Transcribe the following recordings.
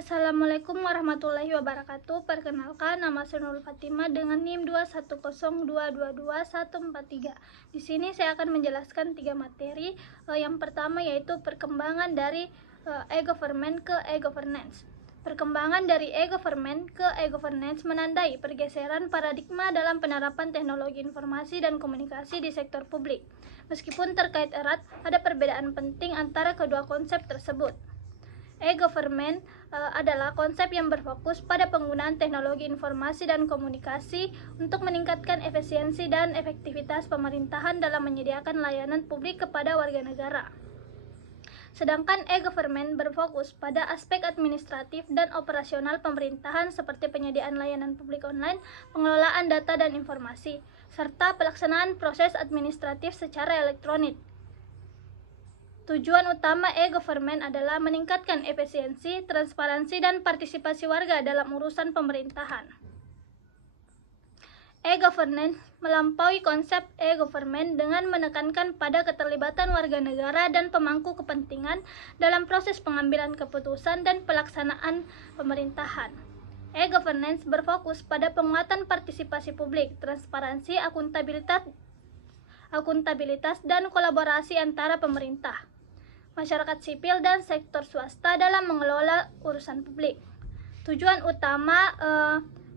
Assalamualaikum warahmatullahi wabarakatuh. Perkenalkan, nama saya Nurul Fatimah dengan NIM 210222143. Di sini saya akan menjelaskan 3 materi. Yang pertama yaitu perkembangan dari e-government ke e-governance. Perkembangan dari e-government ke e-governance menandai pergeseran paradigma dalam penerapan teknologi informasi dan komunikasi di sektor publik. Meskipun terkait erat, ada perbedaan penting antara kedua konsep tersebut. E-government adalah konsep yang berfokus pada penggunaan teknologi informasi dan komunikasi untuk meningkatkan efisiensi dan efektivitas pemerintahan dalam menyediakan layanan publik kepada warga negara. Sedangkan e-government berfokus pada aspek administratif dan operasional pemerintahan seperti penyediaan layanan publik online, pengelolaan data dan informasi, serta pelaksanaan proses administratif secara elektronik. Tujuan utama e-government adalah meningkatkan efisiensi, transparansi, dan partisipasi warga dalam urusan pemerintahan. E-governance melampaui konsep e-government dengan menekankan pada keterlibatan warga negara dan pemangku kepentingan dalam proses pengambilan keputusan dan pelaksanaan pemerintahan. E-governance berfokus pada penguatan partisipasi publik, transparansi, akuntabilitas, dan kolaborasi antara pemerintah, masyarakat sipil, dan sektor swasta dalam mengelola urusan publik. Tujuan utama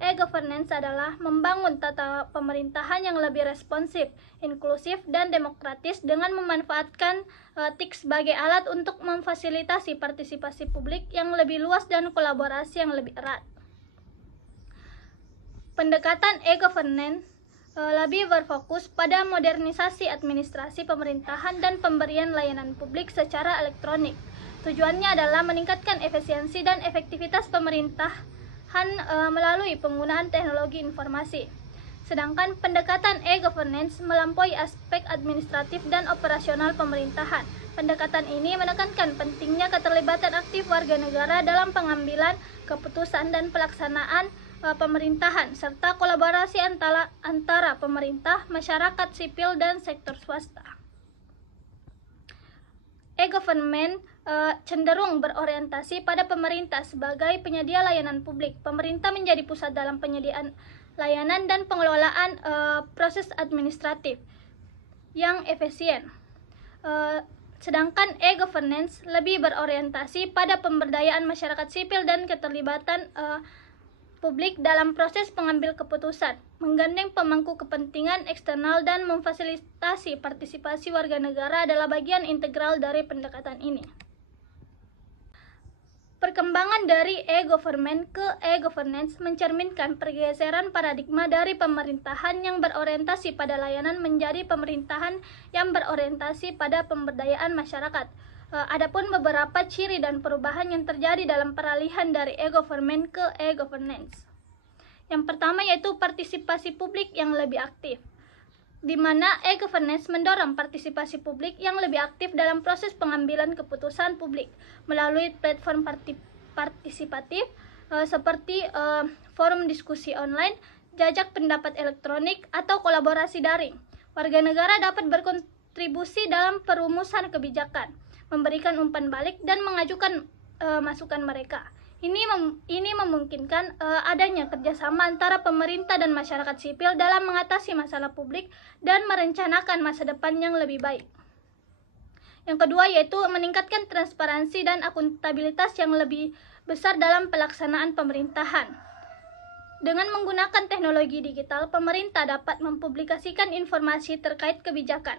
e-governance adalah membangun tata pemerintahan yang lebih responsif, inklusif, dan demokratis dengan memanfaatkan TIK sebagai alat untuk memfasilitasi partisipasi publik yang lebih luas dan kolaborasi yang lebih erat. Pendekatan e-governance lebih berfokus pada modernisasi administrasi pemerintahan dan pemberian layanan publik secara elektronik. Tujuannya adalah meningkatkan efisiensi dan efektivitas pemerintahan melalui penggunaan teknologi informasi. Sedangkan pendekatan e-governance melampaui aspek administratif dan operasional pemerintahan. Pendekatan ini menekankan pentingnya keterlibatan aktif warga negara dalam pengambilan keputusan dan pelaksanaan pemerintahan, serta kolaborasi antara pemerintah, masyarakat sipil, dan sektor swasta. E-government cenderung berorientasi pada pemerintah sebagai penyedia layanan publik. Pemerintah menjadi pusat dalam penyediaan layanan dan pengelolaan proses administratif yang efisien. Sedangkan e-governance lebih berorientasi pada pemberdayaan masyarakat sipil dan keterlibatan publik dalam proses pengambil keputusan, menggandeng pemangku kepentingan eksternal, dan memfasilitasi partisipasi warga negara adalah bagian integral dari pendekatan ini. Perkembangan dari e-government ke e-governance mencerminkan pergeseran paradigma dari pemerintahan yang berorientasi pada layanan menjadi pemerintahan yang berorientasi pada pemberdayaan masyarakat. Adapun beberapa ciri dan perubahan yang terjadi dalam peralihan dari e-government ke e-governance. Yang pertama yaitu partisipasi publik yang lebih aktif, di mana e-governance mendorong partisipasi publik yang lebih aktif dalam proses pengambilan keputusan publik melalui platform partisipatif seperti forum diskusi online, jajak pendapat elektronik, atau kolaborasi daring. Warga negara dapat berkontribusi dalam perumusan kebijakan, memberikan umpan balik, dan mengajukan masukan mereka. Ini memungkinkan adanya kerjasama antara pemerintah dan masyarakat sipil dalam mengatasi masalah publik dan merencanakan masa depan yang lebih baik. Yang kedua yaitu meningkatkan transparansi dan akuntabilitas yang lebih besar dalam pelaksanaan pemerintahan. Dengan menggunakan teknologi digital, pemerintah dapat mempublikasikan informasi terkait kebijakan,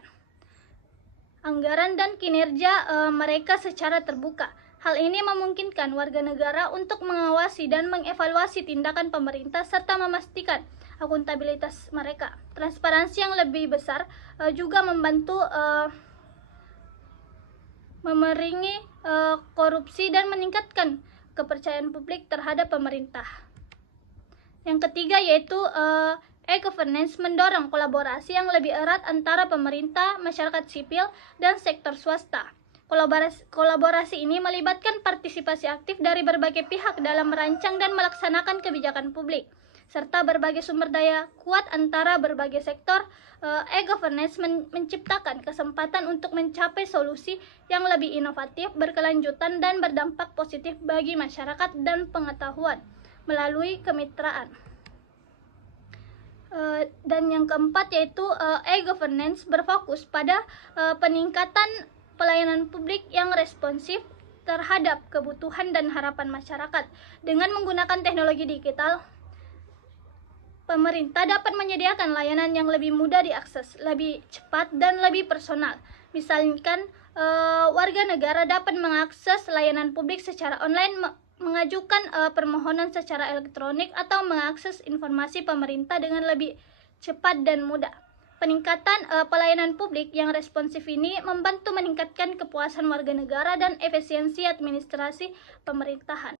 anggaran, dan kinerja mereka secara terbuka. Hal ini memungkinkan warga negara untuk mengawasi dan mengevaluasi tindakan pemerintah serta memastikan akuntabilitas mereka. Transparansi yang lebih besar juga membantu memerangi korupsi dan meningkatkan kepercayaan publik terhadap pemerintah. Yang ketiga yaitu e-governance mendorong kolaborasi yang lebih erat antara pemerintah, masyarakat sipil, dan sektor swasta. Kolaborasi ini melibatkan partisipasi aktif dari berbagai pihak dalam merancang dan melaksanakan kebijakan publik. serta berbagai sumber daya kuat antara berbagai sektor. E-governance menciptakan kesempatan untuk mencapai solusi yang lebih inovatif, berkelanjutan, dan berdampak positif bagi masyarakat dan pengetahuan melalui kemitraan. Dan yang keempat yaitu e-governance berfokus pada peningkatan pelayanan publik yang responsif terhadap kebutuhan dan harapan masyarakat. Dengan menggunakan teknologi digital, pemerintah dapat menyediakan layanan yang lebih mudah diakses, lebih cepat, dan lebih personal. Misalkan warga negara dapat mengakses layanan publik secara online, mengajukan permohonan secara elektronik, atau mengakses informasi pemerintah dengan lebih cepat dan mudah. Peningkatan pelayanan publik yang responsif ini membantu meningkatkan kepuasan warga negara dan efisiensi administrasi pemerintahan.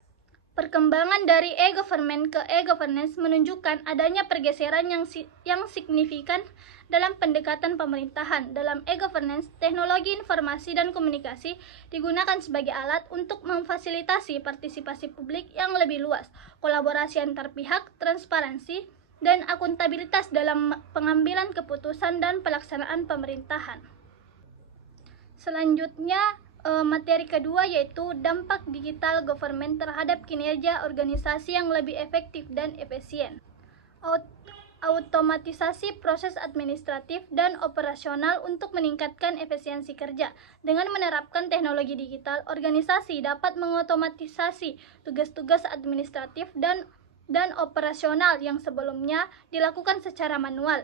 Perkembangan dari e-government ke e-governance menunjukkan adanya pergeseran yang signifikan dalam pendekatan pemerintahan. Dalam e-governance, teknologi informasi dan komunikasi digunakan sebagai alat untuk memfasilitasi partisipasi publik yang lebih luas, kolaborasi antar pihak, transparansi, dan akuntabilitas dalam pengambilan keputusan dan pelaksanaan pemerintahan. Selanjutnya, materi kedua yaitu dampak digital government terhadap kinerja organisasi yang lebih efektif dan efisien. Automatisasi proses administratif dan operasional untuk meningkatkan efisiensi kerja. Dengan menerapkan teknologi digital, organisasi dapat mengotomatisasi tugas-tugas administratif dan operasional yang sebelumnya dilakukan secara manual.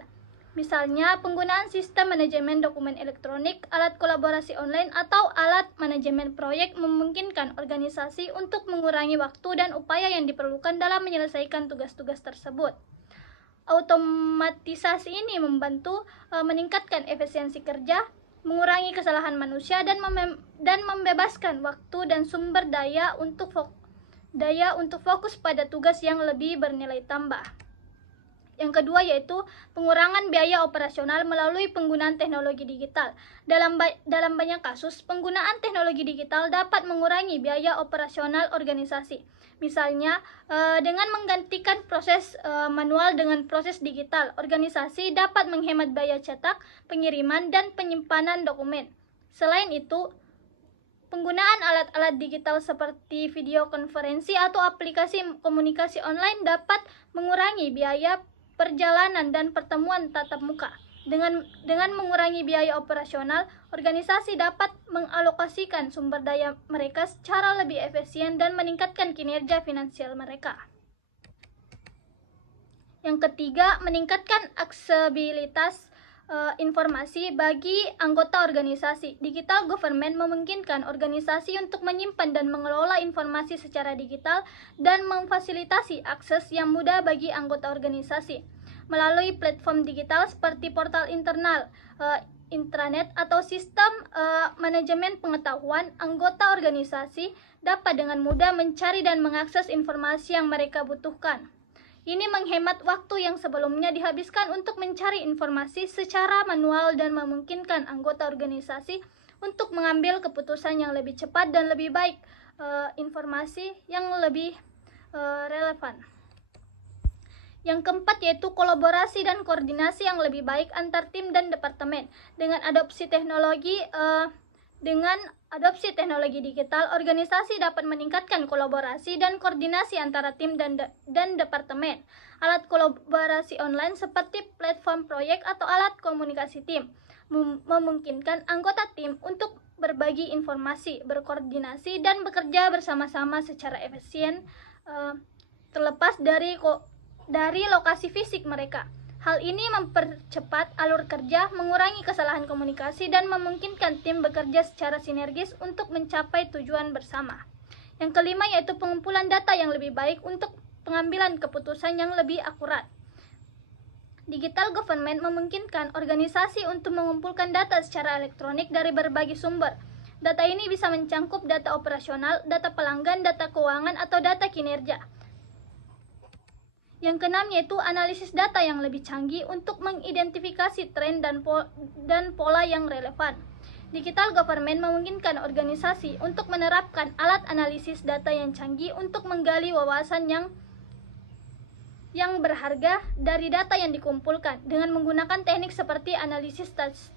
Misalnya, penggunaan sistem manajemen dokumen elektronik, alat kolaborasi online, atau alat manajemen proyek memungkinkan organisasi untuk mengurangi waktu dan upaya yang diperlukan dalam menyelesaikan tugas-tugas tersebut. Otomatisasi ini membantu meningkatkan efisiensi kerja, mengurangi kesalahan manusia, dan membebaskan waktu dan sumber daya untuk fokus pada tugas yang lebih bernilai tambah. Yang kedua yaitu pengurangan biaya operasional melalui penggunaan teknologi digital. Dalam banyak kasus, penggunaan teknologi digital dapat mengurangi biaya operasional organisasi. Misalnya, dengan menggantikan proses manual dengan proses digital, organisasi dapat menghemat biaya cetak, pengiriman, dan penyimpanan dokumen. Selain itu, penggunaan alat-alat digital seperti video konferensi atau aplikasi komunikasi online dapat mengurangi biaya perjalanan dan pertemuan tatap muka. Dengan mengurangi biaya operasional, organisasi dapat mengalokasikan sumber daya mereka secara lebih efisien dan meningkatkan kinerja finansial mereka. Yang ketiga, meningkatkan aksesibilitas informasi bagi anggota organisasi. Digital government memungkinkan organisasi untuk menyimpan dan mengelola informasi secara digital dan memfasilitasi akses yang mudah bagi anggota organisasi. Melalui platform digital seperti portal internal, intranet, atau sistem manajemen pengetahuan, anggota organisasi dapat dengan mudah mencari dan mengakses informasi yang mereka butuhkan. Ini menghemat waktu yang sebelumnya dihabiskan untuk mencari informasi secara manual dan memungkinkan anggota organisasi untuk mengambil keputusan yang lebih cepat dan lebih baik, informasi yang lebih relevan. Yang keempat yaitu kolaborasi dan koordinasi yang lebih baik antar tim dan departemen. Dengan adopsi teknologi digital, organisasi dapat meningkatkan kolaborasi dan koordinasi antara tim dan departemen. Alat kolaborasi online seperti platform proyek atau alat komunikasi tim memungkinkan anggota tim untuk berbagi informasi, berkoordinasi, dan bekerja bersama-sama secara efisien terlepas dari lokasi fisik mereka. Hal ini mempercepat alur kerja, mengurangi kesalahan komunikasi, dan memungkinkan tim bekerja secara sinergis untuk mencapai tujuan bersama. Yang kelima yaitu pengumpulan data yang lebih baik untuk pengambilan keputusan yang lebih akurat. Digital government memungkinkan organisasi untuk mengumpulkan data secara elektronik dari berbagai sumber. Data ini bisa mencangkup data operasional, data pelanggan, data keuangan, atau data kinerja. Yang keenam yaitu analisis data yang lebih canggih untuk mengidentifikasi tren dan pola yang relevan. Digital government memungkinkan organisasi untuk menerapkan alat analisis data yang canggih untuk menggali wawasan yang berharga dari data yang dikumpulkan dengan menggunakan teknik seperti analisis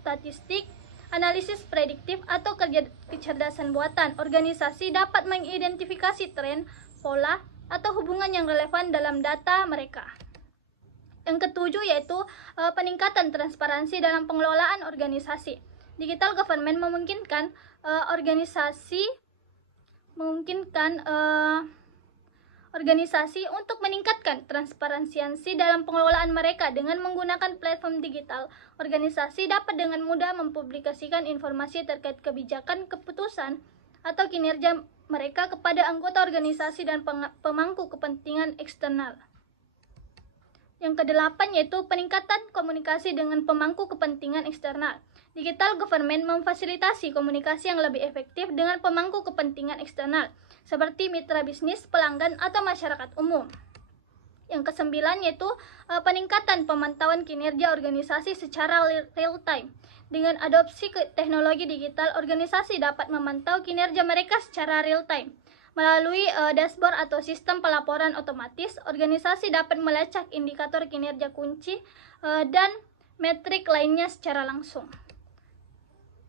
statistik, analisis prediktif, atau kecerdasan buatan. Organisasi dapat mengidentifikasi tren, pola, atau hubungan yang relevan dalam data mereka. Yang ketujuh yaitu peningkatan transparansi dalam pengelolaan organisasi. Digital government memungkinkan organisasi untuk meningkatkan transparansi dalam pengelolaan mereka dengan menggunakan platform digital. Organisasi dapat dengan mudah mempublikasikan informasi terkait kebijakan, keputusan, atau kinerja mereka kepada anggota organisasi dan pemangku kepentingan eksternal. Yang kedelapan yaitu peningkatan komunikasi dengan pemangku kepentingan eksternal. Digital government memfasilitasi komunikasi yang lebih efektif dengan pemangku kepentingan eksternal, seperti mitra bisnis, pelanggan, atau masyarakat umum. Yang kesembilan yaitu peningkatan pemantauan kinerja organisasi secara real time. Dengan adopsi teknologi digital, organisasi dapat memantau kinerja mereka secara real time. Melalui dashboard atau sistem pelaporan otomatis, organisasi dapat melacak indikator kinerja kunci dan metrik lainnya secara langsung.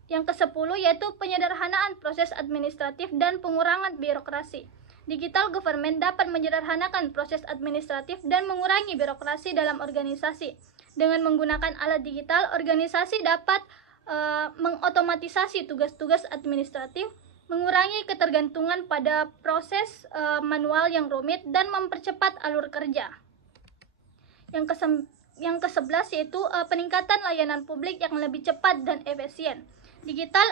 Yang ke-10 yaitu penyederhanaan proses administratif dan pengurangan birokrasi. Digital government dapat menyederhanakan proses administratif dan mengurangi birokrasi dalam organisasi. Dengan menggunakan alat digital, organisasi dapat mengotomatisasi tugas-tugas administratif, mengurangi ketergantungan pada proses manual yang rumit, dan mempercepat alur kerja. Yang ke-11 yaitu peningkatan layanan publik yang lebih cepat dan efisien. Digital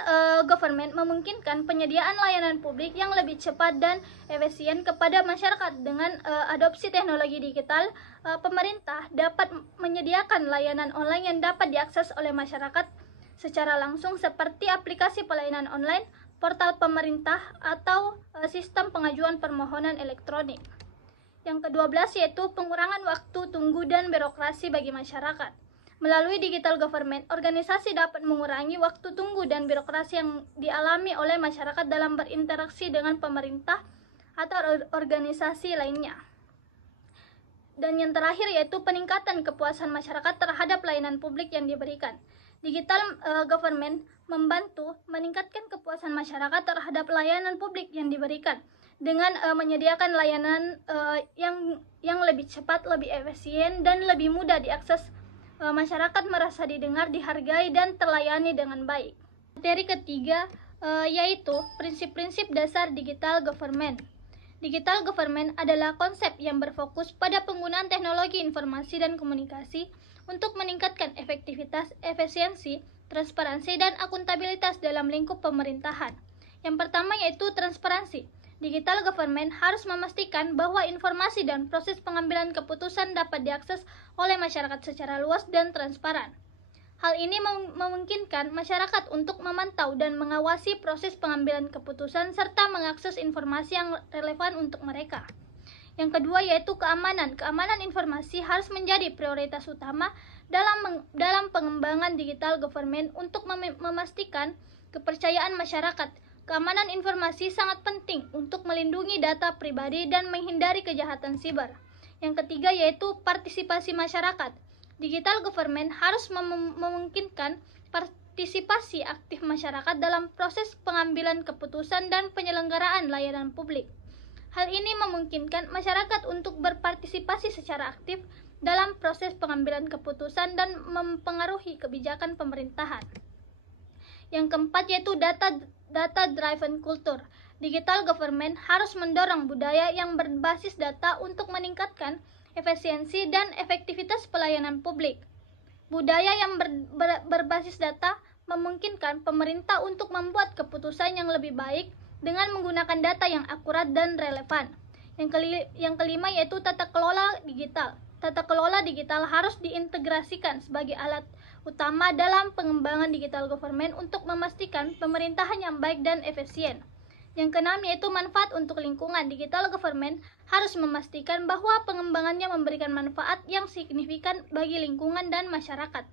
government memungkinkan penyediaan layanan publik yang lebih cepat dan efisien kepada masyarakat. Dengan adopsi teknologi digital, pemerintah dapat menyediakan layanan online yang dapat diakses oleh masyarakat secara langsung, seperti aplikasi pelayanan online, portal pemerintah, atau sistem pengajuan permohonan elektronik. Yang ke-12 yaitu pengurangan waktu tunggu dan birokrasi bagi masyarakat. Melalui digital government, organisasi dapat mengurangi waktu tunggu dan birokrasi yang dialami oleh masyarakat dalam berinteraksi dengan pemerintah atau organisasi lainnya. Dan yang terakhir yaitu peningkatan kepuasan masyarakat terhadap layanan publik yang diberikan. Digital government membantu meningkatkan kepuasan masyarakat terhadap layanan publik yang diberikan dengan menyediakan layanan yang lebih cepat, lebih efisien, dan lebih mudah diakses. Masyarakat merasa didengar, dihargai, dan terlayani dengan baik. Materi ketiga yaitu prinsip-prinsip dasar digital government. Digital government adalah konsep yang berfokus pada penggunaan teknologi informasi dan komunikasi untuk meningkatkan efektivitas, efisiensi, transparansi, dan akuntabilitas dalam lingkup pemerintahan. Yang pertama yaitu transparansi. Digital government harus memastikan bahwa informasi dan proses pengambilan keputusan dapat diakses oleh masyarakat secara luas dan transparan. Hal ini memungkinkan masyarakat untuk memantau dan mengawasi proses pengambilan keputusan serta mengakses informasi yang relevan untuk mereka. Yang kedua yaitu keamanan. Keamanan informasi harus menjadi prioritas utama dalam pengembangan digital government untuk memastikan kepercayaan masyarakat. Keamanan informasi sangat penting untuk melindungi data pribadi dan menghindari kejahatan siber. Yang ketiga yaitu partisipasi masyarakat. Digital government harus memungkinkan partisipasi aktif masyarakat dalam proses pengambilan keputusan dan penyelenggaraan layanan publik. Hal ini memungkinkan masyarakat untuk berpartisipasi secara aktif dalam proses pengambilan keputusan dan mempengaruhi kebijakan pemerintahan. Yang keempat yaitu data-driven culture. Digital government harus mendorong budaya yang berbasis data untuk meningkatkan efisiensi dan efektivitas pelayanan publik. Budaya yang berbasis data memungkinkan pemerintah untuk membuat keputusan yang lebih baik dengan menggunakan data yang akurat dan relevan. Yang kelima yaitu tata kelola digital. Tata kelola digital harus diintegrasikan sebagai alat utama dalam pengembangan digital government untuk memastikan pemerintahan yang baik dan efisien. Yang keenam yaitu manfaat untuk lingkungan. Digital government harus memastikan bahwa pengembangannya memberikan manfaat yang signifikan bagi lingkungan dan masyarakat.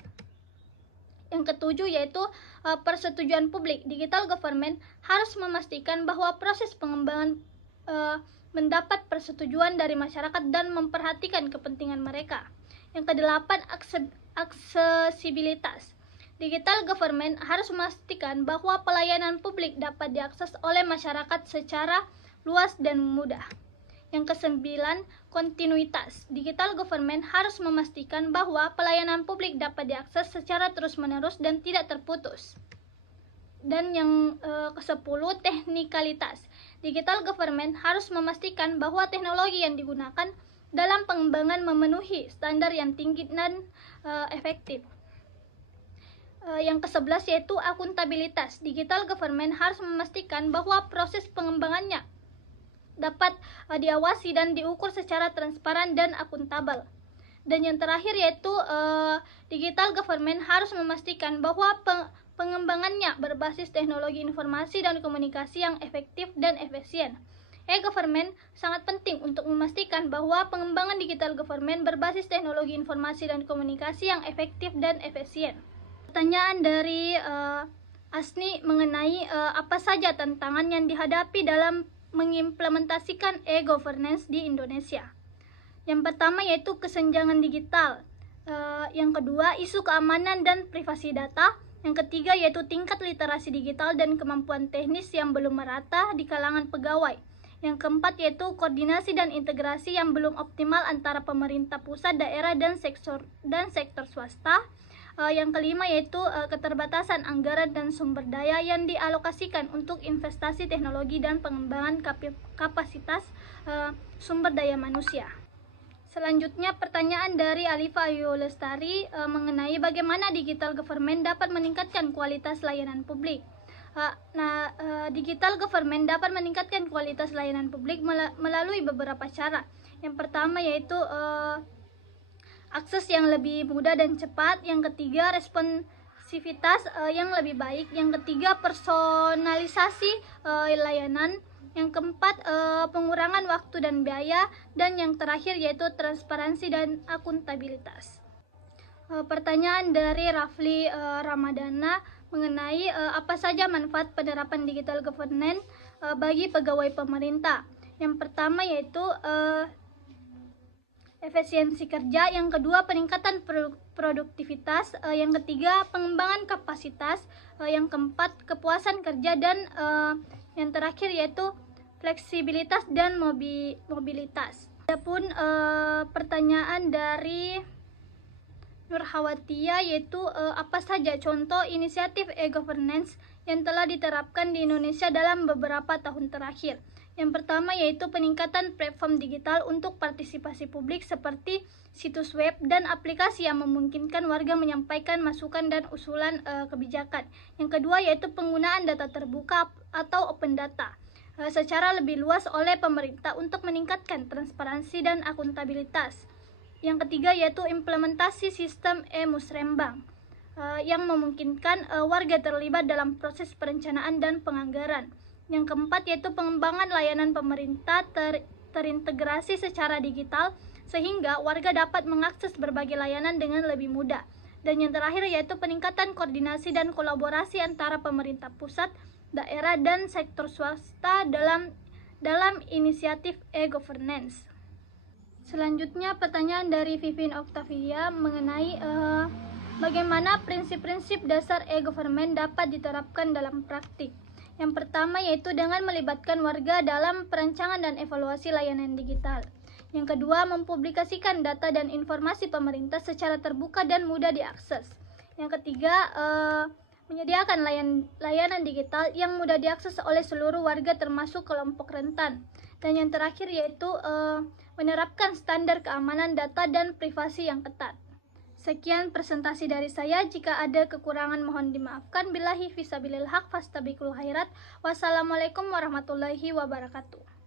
Yang ketujuh yaitu persetujuan publik. Digital government harus memastikan bahwa proses pengembangan mendapat persetujuan dari masyarakat dan memperhatikan kepentingan mereka. Yang kedelapan, aksesibilitas. Digital government harus memastikan bahwa pelayanan publik dapat diakses oleh masyarakat secara luas dan mudah. Yang kesembilan, kontinuitas. Digital government harus memastikan bahwa pelayanan publik dapat diakses secara terus-menerus dan tidak terputus. Dan yang kesepuluh, teknikalitas. Digital government harus memastikan bahwa teknologi yang digunakan dalam pengembangan memenuhi standar yang tinggi dan efektif. Yang ke-11 yaitu akuntabilitas. Digital government harus memastikan bahwa proses pengembangannya dapat diawasi dan diukur secara transparan dan akuntabel. Dan yang terakhir yaitu digital government harus memastikan bahwa pengembangannya berbasis teknologi informasi dan komunikasi yang efektif dan efisien. E-government sangat penting untuk memastikan bahwa pengembangan digital government berbasis teknologi informasi dan komunikasi yang efektif dan efisien. Pertanyaan dari Asni mengenai apa saja tantangan yang dihadapi dalam mengimplementasikan e-governance di Indonesia. Yang pertama yaitu kesenjangan digital. Yang kedua, isu keamanan dan privasi data. Yang ketiga yaitu tingkat literasi digital dan kemampuan teknis yang belum merata di kalangan pegawai. Yang keempat yaitu koordinasi dan integrasi yang belum optimal antara pemerintah pusat, daerah, dan sektor swasta. Yang kelima yaitu keterbatasan anggaran dan sumber daya yang dialokasikan untuk investasi teknologi dan pengembangan kapasitas sumber daya manusia. Selanjutnya pertanyaan dari Alifa Ayu Lestari mengenai bagaimana digital government dapat meningkatkan kualitas layanan publik. Digital government dapat meningkatkan kualitas layanan publik melalui beberapa cara. Yang pertama yaitu akses yang lebih mudah dan cepat. Yang ketiga, responsivitas yang lebih baik. Yang ketiga, personalisasi layanan. Yang keempat, pengurangan waktu dan biaya. Dan yang terakhir yaitu transparansi dan akuntabilitas. Pertanyaan dari Rafli Ramadana mengenai apa saja manfaat penerapan digital governance bagi pegawai pemerintah. Yang pertama yaitu efisiensi kerja, yang kedua peningkatan produktivitas, yang ketiga pengembangan kapasitas, yang keempat kepuasan kerja, dan yang terakhir yaitu fleksibilitas dan mobilitas. Adapun pertanyaan dari Nurhawatia yaitu apa saja contoh inisiatif e-governance yang telah diterapkan di Indonesia dalam beberapa tahun terakhir. Yang pertama yaitu peningkatan platform digital untuk partisipasi publik seperti situs web dan aplikasi yang memungkinkan warga menyampaikan masukan dan usulan kebijakan. Yang kedua yaitu penggunaan data terbuka atau open data secara lebih luas oleh pemerintah untuk meningkatkan transparansi dan akuntabilitas. Yang ketiga yaitu implementasi sistem e-musrembang yang memungkinkan warga terlibat dalam proses perencanaan dan penganggaran. Yang keempat yaitu pengembangan layanan pemerintah terintegrasi secara digital sehingga warga dapat mengakses berbagai layanan dengan lebih mudah. Dan yang terakhir yaitu peningkatan koordinasi dan kolaborasi antara pemerintah pusat, daerah, dan sektor swasta dalam inisiatif e-governance. Selanjutnya pertanyaan dari Vivin Octavia mengenai bagaimana prinsip-prinsip dasar e-government dapat diterapkan dalam praktik. Yang pertama yaitu dengan melibatkan warga dalam perancangan dan evaluasi layanan digital. Yang kedua, mempublikasikan data dan informasi pemerintah secara terbuka dan mudah diakses. Yang ketiga, menyediakan layanan digital yang mudah diakses oleh seluruh warga termasuk kelompok rentan. Dan yang terakhir yaitu menerapkan standar keamanan data dan privasi yang ketat. Sekian presentasi dari saya. Jika ada kekurangan mohon dimaafkan. Billahi fisabilil haq fastabiqul khairat. Wassalamualaikum warahmatullahi wabarakatuh.